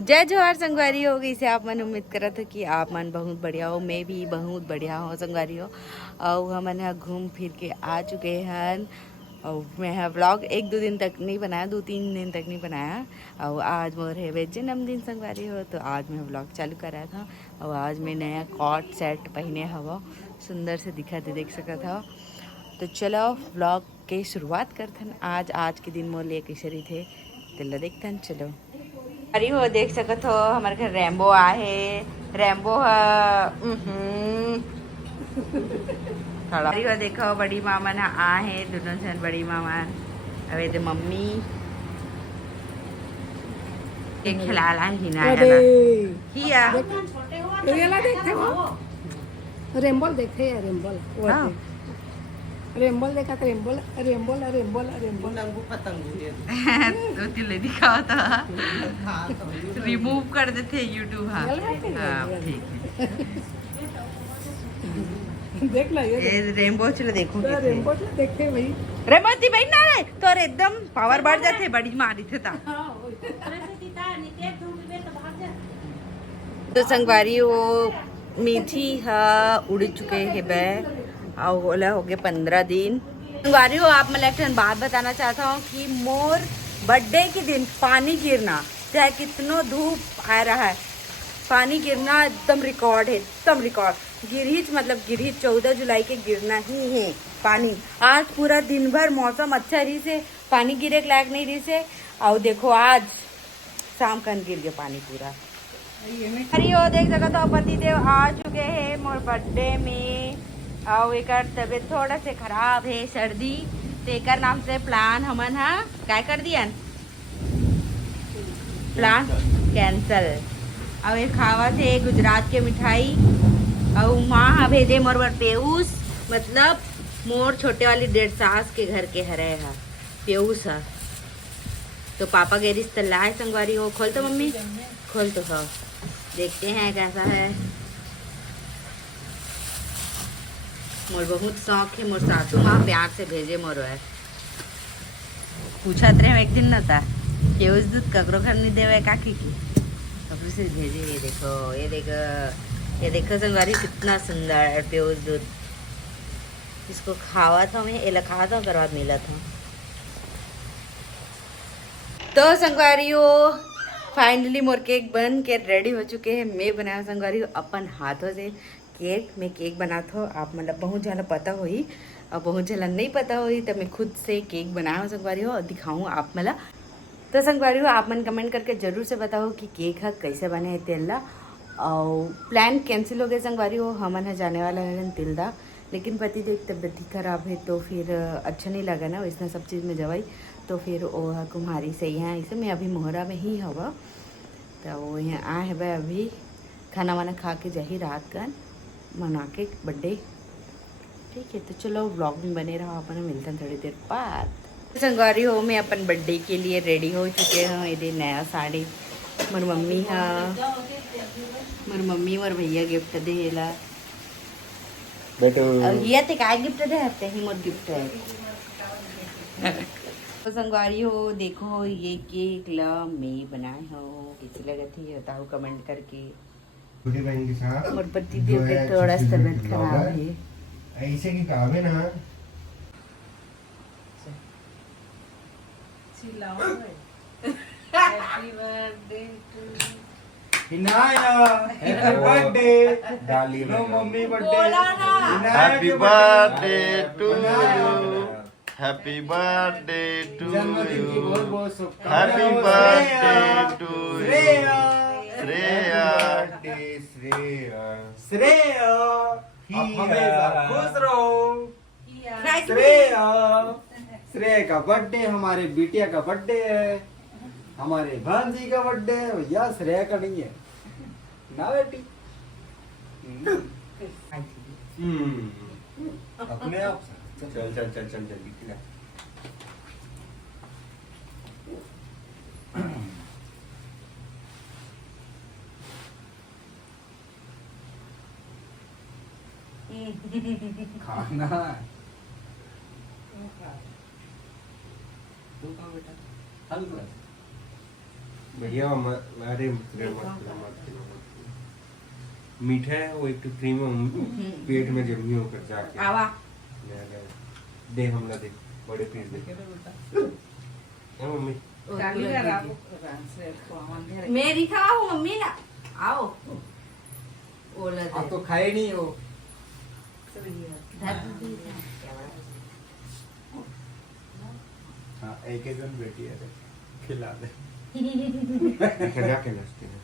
जय जोहार संगवारी हो गई से आप मन उम्मीद करा था कि आप मन बहुत बढ़िया हो, मैं भी बहुत बढ़िया हूँ संगवारी हो। और हमन ह घूम फिर के आ चुके हैं। और मैं व्लॉग एक दो दिन तक नहीं बनाया, 2-3 दिन तक नहीं बनाया। और आज मोर है जन्मदिन संगवारी हो, तो आज मैं व्लॉग चालू करा था। और आज मैं नया कॉट सेट पहने हवा, सुंदर से दिखा थे, देख सका था। तो चलो व्लॉग के शुरुआत करथन। आज के दिन मोर लिए किशोरी थे तेला देखथन। चलो अरे हो देख सकत हो, हमारे घर रैम्बो आहे। रैम्बो अरे हो देखो बड़ी मामा ना आहे, दोनों जन बड़ी मामा। अबे तो मम्मी के खिलाला ही ना हिया रियला देखते हो? रेम्बल देखे है, रेम्बल वो हाँ। देख। रेम्बल देखा था, रेम्बल रेम्बल रेम्बल रेम्बल तो तिले दिखाओ था, रिमूव कर देते यूट्यूब। हाँ हाँ ठीक है। देख ला ये रेनबो चलो देखो रेम्बल देखे भाई। रेमती भाई ना रे तो एकदम पावर बढ़ जाते, बड़ी मारी थे ता। तो संगवारी वो मीठी हा उड़ चुके है बे, और होला हो गए 15 दिन। संगवारी हो आप मैं एक बात बताना चाहता हूँ कि मोर बर्थडे के दिन पानी गिरना, चाहे कितनो धूप आ रहा है, पानी गिरना एकदम रिकॉर्ड है, एकदम रिकॉर्ड। गिरहित मतलब गिरहित 14 जुलाई के गिरना ही है पानी। आज पूरा दिन भर मौसम अच्छा रही से, पानी गिरे के लायक नहीं रही से। और देखो आज शाम कन गिर गया पानी पूरा। अरे वो देख सका तो पति देव आ चुके हैं मोर बर्थडे में। और एक तबीयत थोड़ा से खराब है, सर्दी, तो एक नाम से प्लान हमन हा क्या कर दिया, प्लान कैंसल। और ये खावा थे गुजरात के मिठाई। और माँ हा भेजे मोर बर पेयूस, मतलब मोर छोटे वाली 1.5 सास के घर के हरे हा पेयूस हा। तो पापा गए रिश्ते लाए संगवारी हो। खोल तो मम्मी, खोल तो हाँ, देखते हैं कैसा है। मोर बहुत शौक है, मोर सासू माँ प्यार से भेजे मोर है। पूछा थे एक दिन न था पेयूस दूध ककरो घर नहीं देवे काकी की, ककरो से भेजे। ये देखो ये देखो ये देखो संगवारी कितना सुंदर है पेयूस दूध। इसको खावा था मैं, ये लखा था कर बाद मिला था। तो संगवारियों फाइनली मोर केक बन के रेडी हो चुके हैं। मैं बनाया संगवारियों अपन हाथों से केक। मैं केक बनाता हूँ, आप मतलब बहुत ज़्यादा पता होई और बहुत ज़्यादा नहीं पता होई, तो मैं खुद से केक बनाया हूँ संगवारियों और दिखाऊँ आप मला। तो संगवारियों आप मन कमेंट करके ज़रूर से बताओ कि केक है कैसे बने है तेला। और प्लान कैंसिल हो गया संगवारियों, हमन है जाने वाला है तिलदा, लेकिन पति देव तबियत ही खराब है, तो फिर अच्छा नहीं लगा ना वैसा सब चीज़ में जवाई। तो फिर वो कुम्हारी से यहाँ इसे मैं अभी मोहरा में ही हवा, तो वो यहाँ आ है भाई अभी खाना वाना खा के जाही रात का मना के बर्थडे। ठीक है तो चलो व्लॉग में बने रहो, अपन मिलते हैं थोड़ी देर बाद। संगवारी हो मैं अपन बर्थडे के लिए रेडी हो चुके हैं। ये नया साड़ी मोर मम्मी हाँ, मोर मम्मी मोर भैया गिफ्ट देला बेटो। ये ते काय गिफ्ट दे हते ही मोर गिफ्ट है। तो संगवारी हो देखो ये केक ला मैं बनाए हो, कैसी लगा थी बताओ कमेंट करके। छोटी बहन के साथ मोर पति देव के थोड़ा सा तबीयत खराब है। ऐसे की काम है ना। Happy birthday to Hinaya happy birthday Dali no mummy birthday बोला ना। Happy birthday to you. Happy birthday to जन्मदिन की बहुत you. बहुत शुभकामनाएं। Happy birthday to Shreya you. Shreya. Birthday Shreya Shreya आप हमेशा खुश रहो। श्रेया श्रेया का बर्थडे, हमारे बिटिया का बर्थडे है, हमारे भांजी का बर्थडे है भैया, श्रेया का नहीं है ना बेटी। अपने आप चल चल चल चल जल्दी खिला। खाना तू खा बेटा, हल्का भैया अरे मीठा है वो, एक तो क्रीम पेट में जमी होकर जाके आवा दे हमला दे बड़े पीस दे मम्मी मेरी खाओ मम्मी ना आओ ओला आप तो खाए नहीं हो। हाँ एक एक जन बेटी है खिला दे खिला के नाचते हैं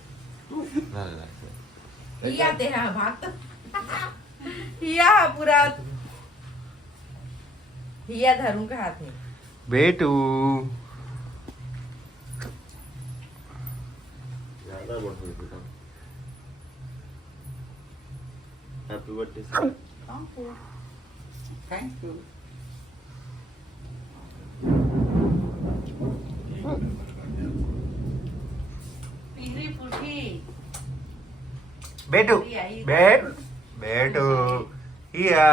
हिया तेरा भात हिया पूरा हिया धरूं का हाथ है बेटू ज्यादा बोल बेटा हैप्पी बर्थडे थैंक यू पीली पुठी बेटू बेट बेटू हिया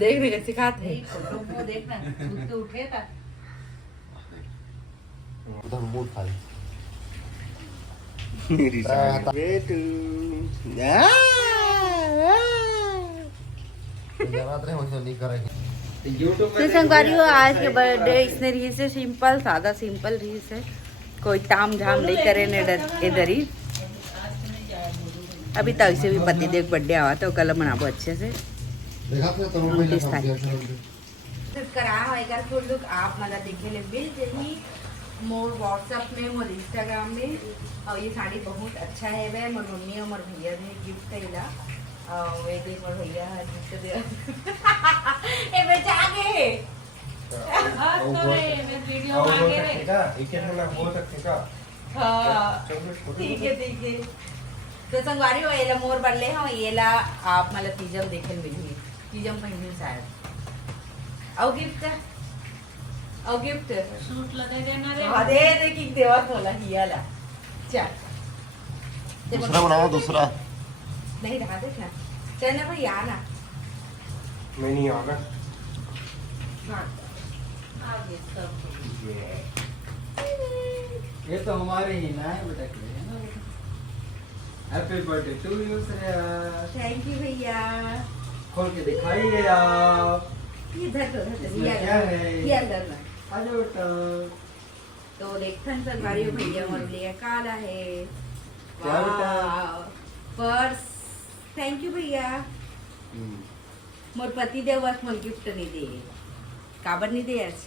देखने का सिखाते हैं उधर मूड खा ले बेटू जरा हो नहीं करेंगे यूट्यूब तो संगवारियों आज के बर्थडे इसने रही से सिंपल सादा सिंपल रही से कोई ताम झाम नहीं करे ने इधर ही अभी तक से भी पति देव बर्थडे आवा तो कल मनाबो अच्छे से करा होएगा तो लोग आप मला देखेले मिल जही मोर व्हाट्सएप में मोर इंस्टाग्राम में और ये साड़ी बहुत अच्छा है वे मोर मम्मी और मोर भैया ने गिफ्ट कइला और वे दे मोर भैया गिफ्ट दे ए बेचा के हाँ ठीक है तो संगवारी हो येला मोर बनले हो येला आप मला तीजम देखेल मिली तीजम पहिली शायद और गिफ्ट सूट लगा देना रे दे की देवा खोला हियाला चल दूसरा बनाओ दूसरा नहीं रहा देख ना चल ना भाई आना मैं नहीं आगा हाँ आगे सब ये तो हमारे ही ना है बेटा happy birthday to you Shreya thank you भैया खोल के दिखाइए आप ये धर दो इसमें क्या है? ये अंदर में आजा बेटा तो देखथन संगवारी भैया मोर लिए काला है क्या बेटा? पर्स थैंक यू भैया मोर पति देव बस मोर गिफ्ट नहीं दे काबर नहीं दे आज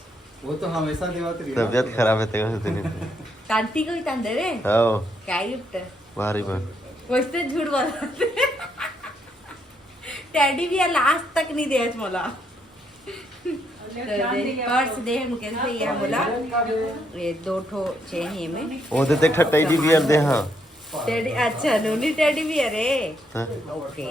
वो तो हमेशा देवत रही तबियत खराब है तेरे से नहीं कांति को ही तंदे रे आओ क्या गिफ्ट भारी बन वैसे झूठ बोलते टैडी भी लास्ट तक नहीं दे मला पर्स दे मुकेश भैया बोला ये 2 ठो चाहिए में वो देते खट्टाई दी बियर दे हां टेडी अच्छा नूनी टेडी भी अरे हाँ। ओके